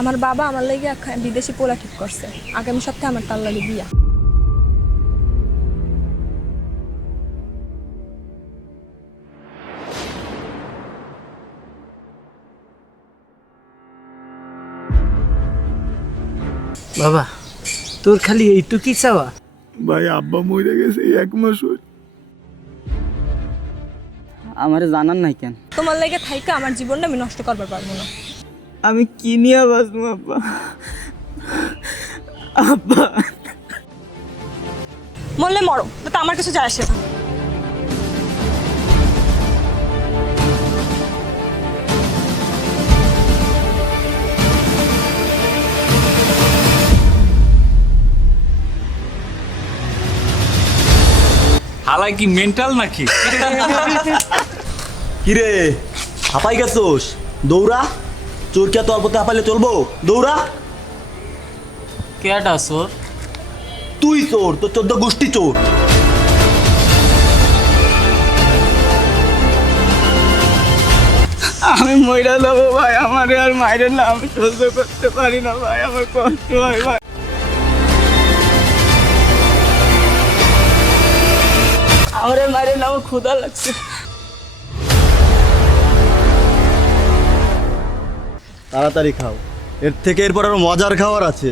আমার বাবা আমার লাগি বিদেশি পোলা ঠিক করছে, আগামী সপ্তাহে আমার তার লাগে বিয়া। বাবা তোর খালি এইটুকুই চাওয়া? ভাই আব্বা মরে গেছে 1 মাস হল। আমারে জানান নাই কেন? তোমার লাগে থাইকা আমার জীবনটা আমি নষ্ট করবার পারবো না। আমি কি নিয়ে বাঁচবো আব্বা? আব্বা মরলে মরো, তো আমার কিছু যায় আসে না। হালাই কি মেন্টাল নাকি? কিরে হাঁপাই গেছোস? দৌড়া। চোর কে তোর পথে হাঁপাইলে চলবো? দৌড়া। কেডা চোর? তুই চোর, তোর 14 গোষ্ঠী চোর। আমি মইরা যাবো ভাই, আমারে আর মাইরেন না, আমি সহ্য করতে পারি না ভাই, আমার কষ্ট হয় ভাই। আমারে মাইরেন না, আমার ক্ষুধা লাগছে। তাড়াতাড়ি খাও, এর থেকে এরপর আরো মজার খাবার আছে।